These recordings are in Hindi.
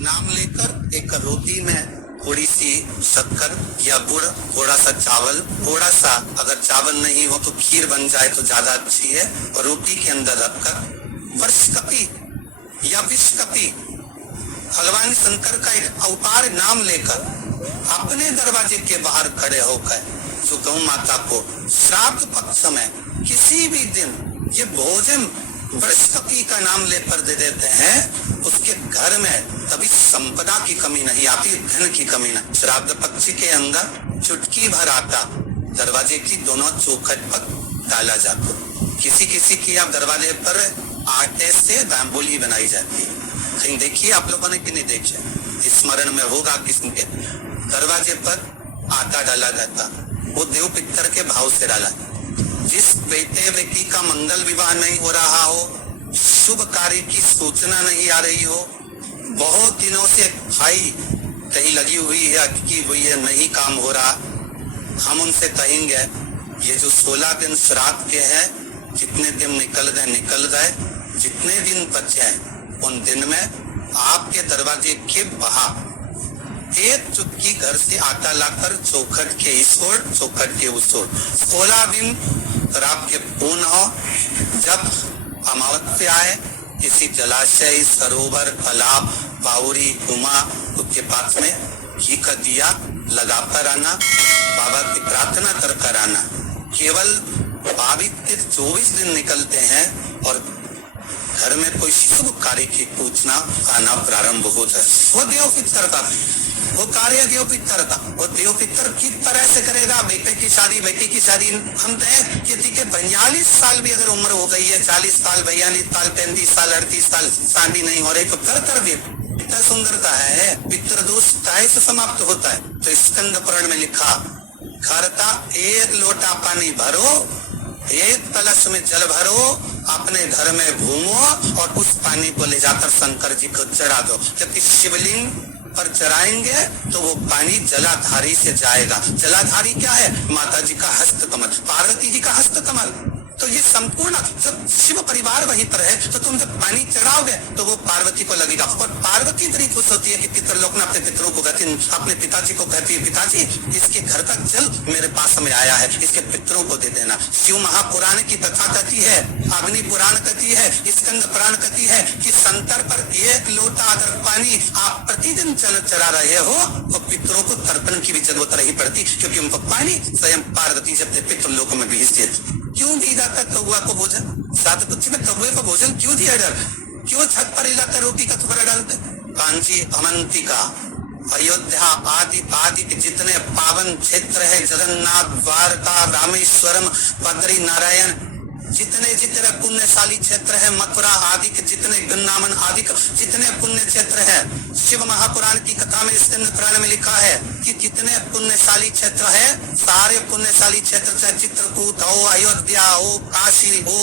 नाम लेकर एक रोटी में थोड़ी सी शक्कर या गुड़, थोड़ा सा चावल, थोड़ा सा अगर चावल नहीं हो तो खीर बन जाए तो ज्यादा अच्छी है, और रोटी के अंदर रखकर वर्षकपि या विषकपि भगवान शंकर का एक अवतार नाम लेकर अपने दरवाजे के बाहर खड़े होकर जो गौ माता को श्राद्ध पक्ष में किसी भी दिन ये भोजन बृहस्पति का नाम लेकर दे देते हैं, उसके घर में कभी संपदा की कमी नहीं आती, धन की कमी नहीं। श्राद्ध पक्ष के अंदर चुटकी भर आटा दरवाजे की दोनों चौखट पर डाला जाता। किसी किसी की आप दरवाजे पर आटे से बाम्बोली बनाई जाती है, कहीं देखिए आप लोगों ने कि नहीं देखिए, स्मरण में होगा किसी के दरवाजे पर आटा डाला जाता, वो देव पितर के भाव से डाला। जिस बेटे व्यक्ति का मंगल विवाह नहीं हो रहा हो, शुभ कार्य की सूचना नहीं आ रही हो, बहुत दिनों से भाई कहीं लगी हुई है, अटकी हुई है, नहीं काम हो रहा, हम उनसे कहेंगे ये जो 16 दिन श्राद्ध के हैं, जितने दिन निकल गए, जितने दिन बचे उन दिन में आपके दरवाजे के बाहर एक चुटकी घर से आटा लाकर चौखट के इस ओर, चौखट के उस ओर 16 दिन आपके पूर्ण हो। जब अमावस्या आए, किसी जलाशय, सरोवर, तालाब, बावरी, कुआं उसके पास में घी का दिया लगाकर आना, बाबा की प्रार्थना कर आना। केवल 22-24 दिन निकलते हैं और घर में कोई शुभ कार्य की सूचना आना प्रारंभ हो जाए। वो देव पितर का वो कार्य देव पितर का, वो देव पितर किस तरह से करेगा? बेटे की शादी, बेटी की शादी, हम कहें किसी के 42 साल भी अगर उम्र हो गई है, 40 साल, 42 साल, 35 साल, 38 साल शादी नहीं हो रही तो कर दे। इतना सुंदरता है, पितृ दोष काय से समाप्त होता है। तो स्कंद पुराण में लिखा, घर का एक लोटा पानी भरो, एक कलश में जल भरो, अपने घर में घूमो और उस पानी को ले जाकर शंकर जी को चढ़ा दो। जबकि शिवलिंग पर चढ़ाएंगे तो वो पानी जलाधारी से जाएगा। जलाधारी क्या है? माता जी का हस्त कमल, पार्वती जी का हस्त कमल। तो ये संपूर्ण जब शिव परिवार वहीं पर है तो तुम जब पानी चढ़ाओगे तो वो पार्वती को लगेगा, और पार्वती इतनी खुश होती है कि पितरलोक में अपने पितरों को कहती, अपने पिताजी को कहती है, पिताजी इसके घर का जल मेरे पास में आया है, इसके पितरों को दे देना। शिव महापुराण की कथा कहती है, अग्नि पुराण कहती है, स्कंद पुराण कहती है कि शंकर पर एक लोटा अगर पानी आप प्रतिदिन चढ़ा रहे हो तो पितरों को तर्पण की भी जरूरत नहीं पड़ती, क्योंकि उनको पानी स्वयं पार्वती से अपने पितृलोक में भेज देती। क्यों दी जाता कौआ को भोजन? सात कुछ में कौए को भोजन क्यों दिया डर? क्यों छत पर इलाकर रोटी का टुकड़ा डालते? कांची, अवंतिका, अयोध्या आदि आदि के जितने पावन क्षेत्र है, जगन्नाथ, द्वारका, रामेश्वरम, बद्री नारायण, जितने जितने पुण्यशाली क्षेत्र है, मथुरा आदि के जितने, वृंदावन आदि के जितने पुण्य क्षेत्र है, शिव महापुराण की कथा में, स्कंद पुराण में लिखा है कि जितने पुण्यशाली क्षेत्र है, सारे पुण्यशाली क्षेत्र चाहे चित्रकूट हो, अयोध्या हो, काशी हो,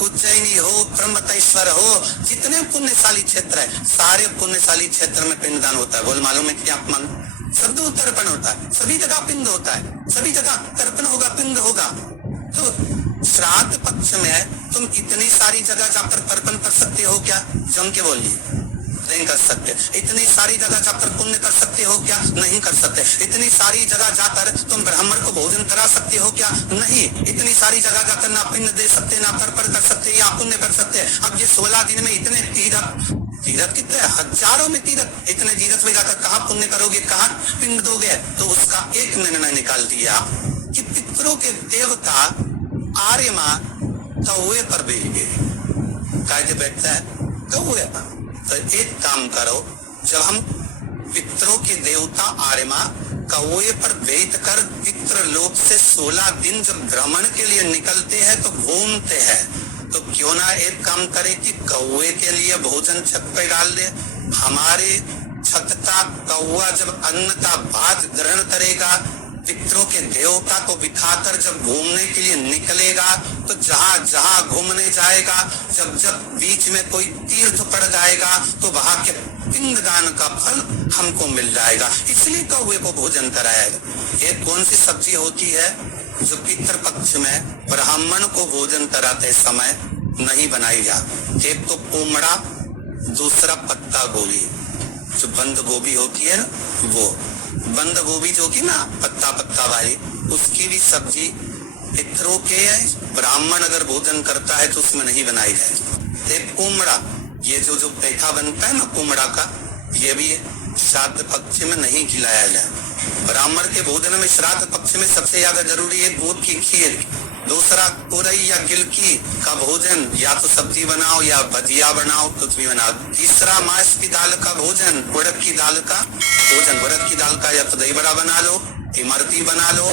उज्जैनी हो, त्र्यंबकेश्वर हो, जितने पुण्यशाली क्षेत्र है, सारे पुण्यशाली क्षेत्र में पिंडदान होता है। बोल मालूम है क्या? सब तर्पण होता है, सभी जगह पिंड होता है, सभी जगह तर्पण होगा, पिंड होगा। तो श्राद्ध पक्ष में तुम इतनी सारी जगह जाकर तर्पण कर सकते हो क्या? जम के बोलिए, नहीं कर सकते। इतनी सारी जगह जाकर पुण्य कर सकते हो क्या? नहीं कर सकते। इतनी सारी जगह जाकर तुम ब्राह्मण को भोजन करा सकते हो क्या? नहीं। इतनी सारी जगह जाकर ना पिंड दे सकते, ना तर्पण कर सकते, या पुण्य कर सकते। अब ये 16 दिन में इतने तीर्थ कितने, हजारों में तीर्थ, इतने तीर्थ में जाकर कहाँ पुण्य करोगे, कहाँ पिंड दोगे? तो उसका एक निर्णय निकाल दिया कि पितरों के देवता आर्यमा कौए पर बैठ गए। कायदे बैठता है कौए पर। तो एक काम करो, जब हम पितरों के देवता आर्यमा कौए पर बैठकर पितृ लोक से 16 दिन जब भ्रमण के लिए निकलते हैं तो घूमते हैं, तो क्यों ना एक काम करे कि कौए के लिए भोजन छत पर डाल दे। हमारे छत का कौआ जब अन्न का भात ग्रहण करेगा, पितरों के देवता को बिठाकर जब घूमने के लिए निकलेगा, तो जहाँ जहाँ घूमने जाएगा, जब जब बीच में कोई तीर्थ पड़ जाएगा तो वहां के पिंडदान का फल हमको मिल जाएगा। इसलिए कौए को भोजन कराएगा। ये कौन सी सब्जी होती है जो पितृ पक्ष में ब्राह्मण को भोजन कराते समय नहीं बनाई जाती? एक तो कोमड़ा, दूसरा पत्ता गोभी। जो बंद गोभी होती है वो बंद गोभी जो की ना पत्ता पत्ता वाली, उसकी भी सब्जी पितरों के ब्राह्मण अगर भोजन करता है तो उसमें नहीं बनाई जाए। एक कुमड़ा, ये जो पेठा बनता है ना कुमड़ा का, ये भी श्राद्ध पक्ष में नहीं खिलाया जाए। ब्राह्मण के भोजन में श्राद्ध पक्ष में सबसे ज्यादा जरूरी है दूध की खीर, दूसरा उरई या गिलकी का भोजन, या तो सब्जी बनाओ या भजिया बनाओ, कुछ भी बनाओ। तीसरा मांस की दाल का भोजन, उड़द की दाल का भोजन, उड़द की दाल का या तो दही बड़ा बना लो, इमरती बना लो,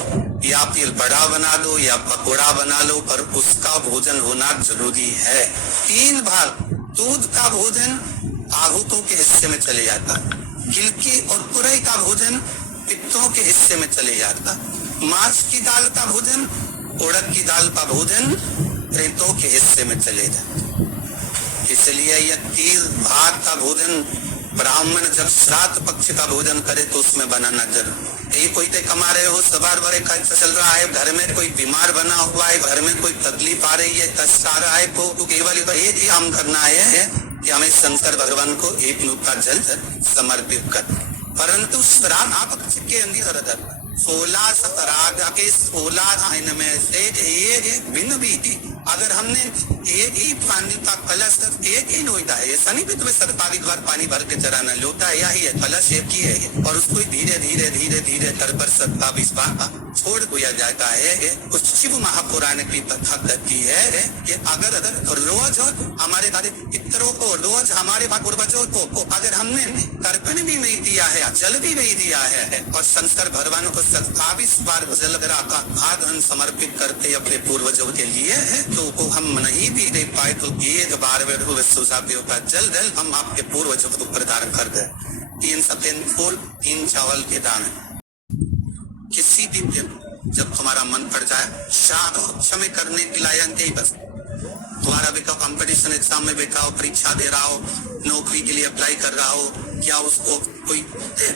या फिर बड़ा बना लो या पकोड़ा बना लो, पर उसका भोजन होना जरूरी है। 3 भाग दूध का भोजन आहूतों के हिस्से में चले जाता, गिलकी और उरई का भोजन पित्तों के हिस्से में चले जाता, मांस की दाल का भोजन, उड़द की दाल का भोजन प्रेतों के हिस्से में चले जाता। इसलिए यह 3 भाग का भोजन ब्राह्मण जब श्राद्ध पक्ष का भोजन करे तो उसमें बनाना जरूर। ये कोई ते कमा रहे हो, सवार भरे खर्च चल रहा है, घर में कोई बीमार बना हुआ है, घर में कोई तकलीफ आ रही है, कष्ट आ रहा है, तो केवल एक ही काम करना है कि हमें शंकर भगवान को एक लोटा जल समर्पित कर। परंतु श्राद्ध पक्ष के अंदर 16 सतराग के 16 दिन में से एक भिन्न भी थी। अगर हमने एक ही पानी का कलश एक ही लोटा है, ऐसा नहीं तुम्हें 27 बार पानी भर के चढ़ाना, लोटा यही है, कलश एक ही है, और उसको धीरे धीरे धीरे धीरे तर पर 27 बार छोड़ दिया जाता है। उस शिव महापुराण की कथा कहती है कि अगर रोज हमारे पितरों को, रोज हमारे पूर्वजों को अगर हमने तर्पण भी नहीं दिया है, जल भी नहीं दिया है, और शंकर भगवान को 27 बार जल का भाग समर्पित करते अपने पूर्वजों के लिए है, तो हम नहीं भी दे पाए तो एक बार देवता जल हम आपके पूर्वजों को प्रदान कर दे। 3 सफेद फूल, 3 चावल के दाने। किसी भी जब तुम्हारा मन पड़ जाए समय करने के लायक ही बस तुम्हारा बेटा कंपटीशन एग्जाम में बैठा हो, परीक्षा दे रहा हो, नौकरी के लिए अप्लाई कर रहा हो, या उसको कोई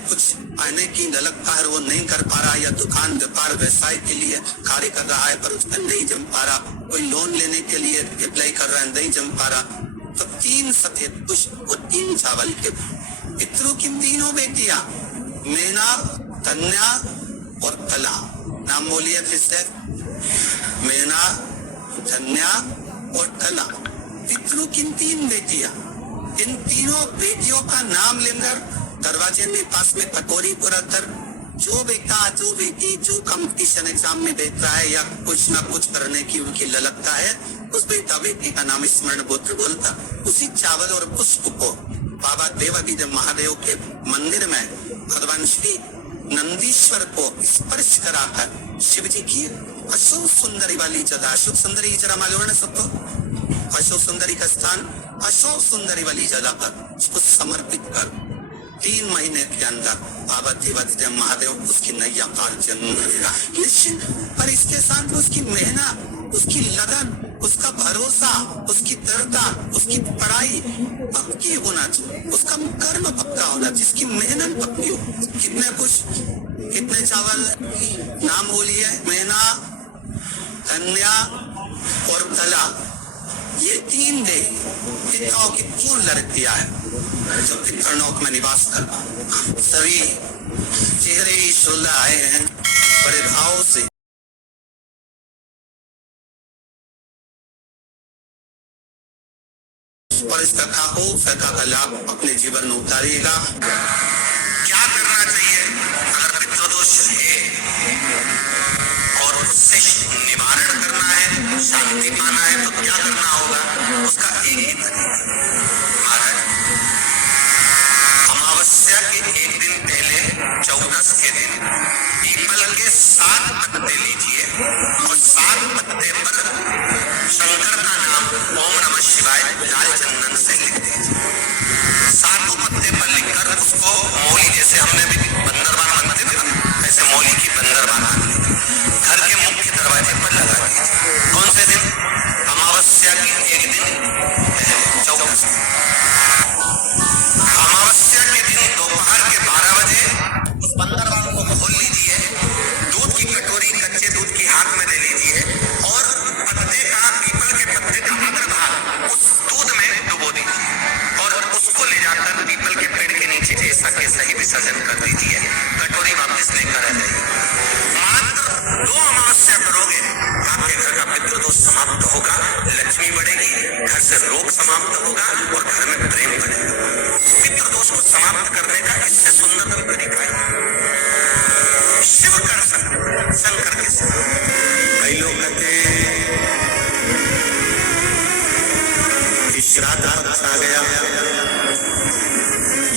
कुछ आने की लगता है वो नहीं कर पा रहा, या दुकान व्यापार व्यवसाय के लिए कार्य कर रहा है पर उसका नहीं जम पा रहा, कोई लोन लेने के लिए अप्लाई कर रहा है नहीं जम पा रहा, तो 3 सफेद पुष्प और 3 चावल के पितरों की 3 बेटियां मीना, कन्या और कला, नाम बोलिए किससे? मीना, कन्या और कला, पितरों की 3 बेटियां। इन 3 बेटियों का नाम लेकर दरवाजे में पास में कटोरी को रखकर जो बेटा जो बेटी जो कंपटीशन एग्जाम में बैठ रहा है या कुछ ना कुछ करने की उनकी ललकता है, उस बेटा बेटी का नाम स्मरण गोत्र बोलता, उसी चावल और पुष्प को बाबा देवादिदेव महादेव के मंदिर में भगवान श्री नंदीश्वर को स्पर्श कराकर शिव जी की अशोक सुंदरी वाली जगह, अशोक सुंदरी जरा मालूम है सबको, अशोक सुंदरी का स्थान अशोक सुंदरी वाली जगह पर उसको समर्पित कर 3 महीने के अंदर बाबा देवादिदेव महादेव उसकी नैया पार जन्म लेगा। पर इसके साथ उसकी मेहनत, उसकी लगन, उसका भरोसा, उसकी दृढ़ता, उसकी पढ़ाई पक्की होना चाहिए, उसका कर्म पक्का होना चाहिए, जिसकी मेहनत पक्की हो। कितने चावल नाम बोलिए? मेना, कन्या और कला, ये 3 दे पिताओं की पूर्ण लड़कियां है जो पितरलोक में निवास कर सभी चेहरे शुल्ला आए हैं बड़े भाव से। और इस कथा को सदा का लाभ अपने जीवन में उतारिएगा। क्या करना चाहिए अगर पितृदोष है और उससे निवारण करना है, शांति पाना है, तो क्या करना होगा? उसका एक ही महाराज अमावस्या के एक दिन पहले 14 के दिन पीपल के 7 पत्ते लीजिए और 7 पत्ते पर शंकर का नाम ओम नमः शिवाय लाल चंदन से लिख दीजिए। 7 पत्ते पर लिखकर उसको मौली, जैसे हमने भी बंदरबान बनते थे वैसे मौली की बंदरबान घर के मुख्य दरवाजे पर लगा दीजिए। कौन से दिन? अमावस्या के एक दिन पहले 14। अमावस्या के दिन दोपहर के 12 बजे उस बंदरबान को खोल लीजिए, दूध की कटोरी कच्चे दूध की हाथ में ले लीजिए और पत्ते का, पीपल के पत्ते का अग्रभाग उस दूध में डुबो दीजिए और उसको ले जाकर पीपल के पेड़ के नीचे पेशा के सही विसर्जन कर दीजिए, कटोरी वापस लेकर आ जाइए। मात्र 2 अमावस्या करोगे, आपके घर का पितृदोष समाप्त होगा, लक्ष्मी बढ़ेगी, घर से रोग समाप्त होगा और घर में प्रेम बढ़ेगा। पितृदोष को समाप्त करने का इससे सुंदर कोई तरीका है। शिव कर शंकर के साथ कई लोग कहते हैं श्राद्ध पक्ष आ गया,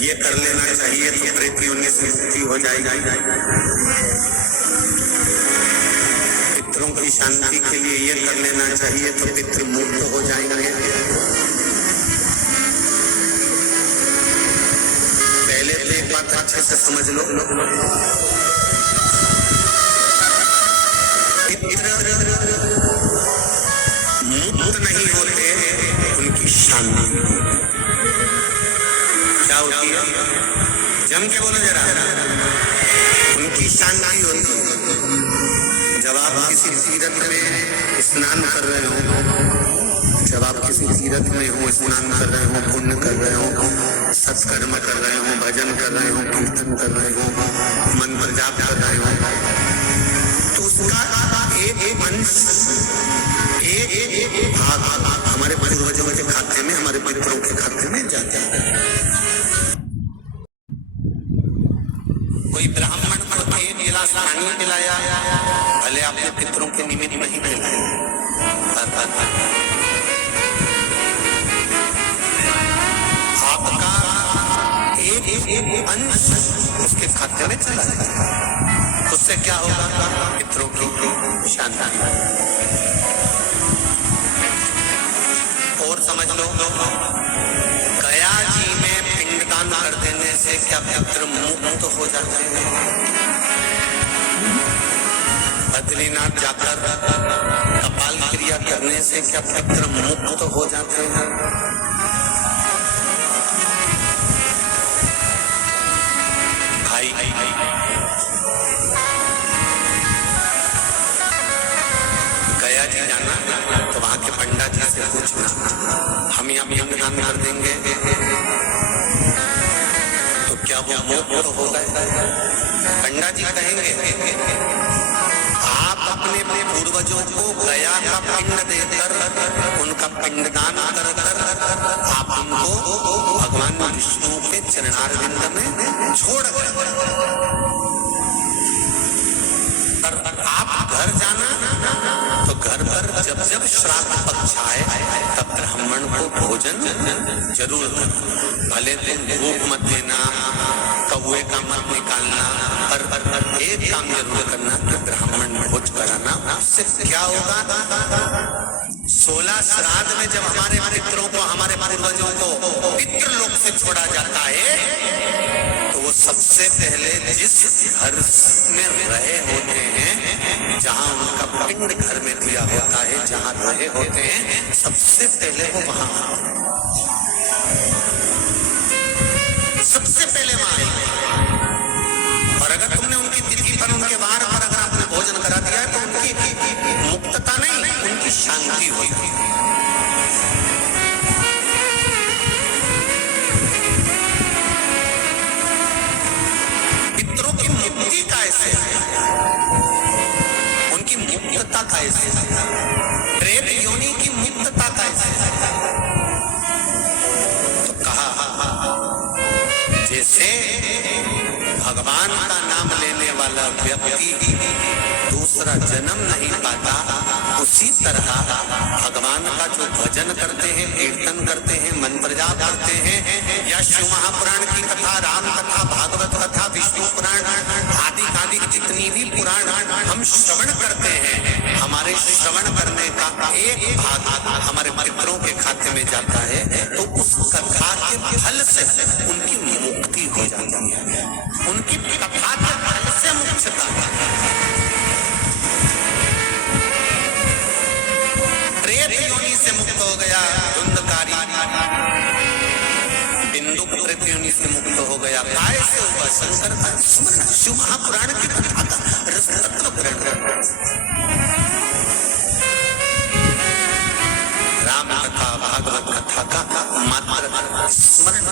ये कर लेना चाहिए तो प्रेत योनि से मुक्ति हो जाएगी। पितरों की शांति के लिए ये कर लेना चाहिए तो पितृ मुक्त हो जाएंगे। पहले तो एक बात अच्छे से समझ लो, मुक्त नहीं होते, उनकी शांति क्या होती है? जम के बोलो जरा। उनकी शांति होती है जब आप किसी तीर्थ में स्नान कर रहे हो, जब आप किसी तीर्थ में हो, स्नान कर रहे हो, पुण्य कर रहे हो, सत्कर्म कर रहे हो, भजन कर रहे हो, कीर्तन कर रहे हो, मंत्र जाप कर रहे हो, तो उसका एक अंश, एक भाग हमारे पूर्वजों के खाते में, हमारे पितरों के खाते में जाता है। कोई ब्राह्मण को एक गिलास पानी पिलाया, भले आपने पितरों के निमित्त नहीं पिलाया, आपका एक अंश उसके खाते में चला जाएगा। उससे क्या होगा? पितरों की शांति। और समझ लो, गया जी में पिंडदान कर देने से क्या पितृ मुक्त हो जाते हैं? बद्रीनाथ जाकर कपाल क्रिया करने से क्या पितृ मुक्त हो जाते हैं? भाई गया जी जाना तो वहां के पंडा जी से पूछना, हम यहाँ पिंडदान कर देंगे तो क्या वो मुक्त हो गए? पंडा जी कहेंगे आप अपने पूर्वजों को गया का पिंड देकर, उनका पिंडदान कर आप उनको भगवान विष्णु के चरणारविंद में छोड़ गए। आप घर जाना तो घर पर जब जब श्राद्ध पक्ष आए तब ब्राह्मण को भोजन जरूर करना। भले तुम भूख मत देना, कौए का मत निकालना, पर एक काम जरूर करना कि ब्राह्मण भोज कराना। उससे क्या होगा? 16 श्राद्ध में जब हमारे पितरों को, हमारे पूर्वजों को पितृलोक से छोड़ा जाता है तो वो सबसे पहले जिस घर में रहे होते हैं, जहां उनका पिंड घर में दिया होता है, जहां रहे होते हैं, सबसे पहले वो वहां, सबसे पहले वहां आएंगे। और अगर तुमने उनकी तिथि पर, उनके वार पर अगर आपने भोजन करा दिया है तो उनकी मुक्तता नहीं, उनकी शांति होगी। पितरों की मुक्ति कैसे है? उनकी मुक्तता कैसे है? प्रेत योनि की मुक्तता कैसे है? तो कहा जैसे भगवान का नाम लेने वाला व्यक्ति दूसरा जन्म नहीं पाता, उसी तरह भगवान का जो भजन करते हैं, कीर्तन करते हैं, मंत्र जाप करते हैं, या शिव महापुराण की कथा, राम कथा, भागवत कथा, विष्णु पुराण आदि आदि जितनी भी पुराण हम श्रवण करते हैं, हमारे श्रवण करने का एक भाग हमारे पितरों के खाते में जाता है, तो उस कथा के फल से उनकी मुक्ति हो जाती है, उनकी कथा के फल से मुक्तता है। प्रेत योनि से मुक्त हो गया धुंधकारी, बिंदु प्रेत योनि से मुक्त हो गया। काय से हुआ? शंकर का स्मरण, शिव महापुराण की कथा का रस तत्व ग्रहण, राम कथा, भागवत कथा का मात्र स्मरण।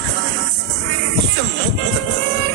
उससे मुक्त करो।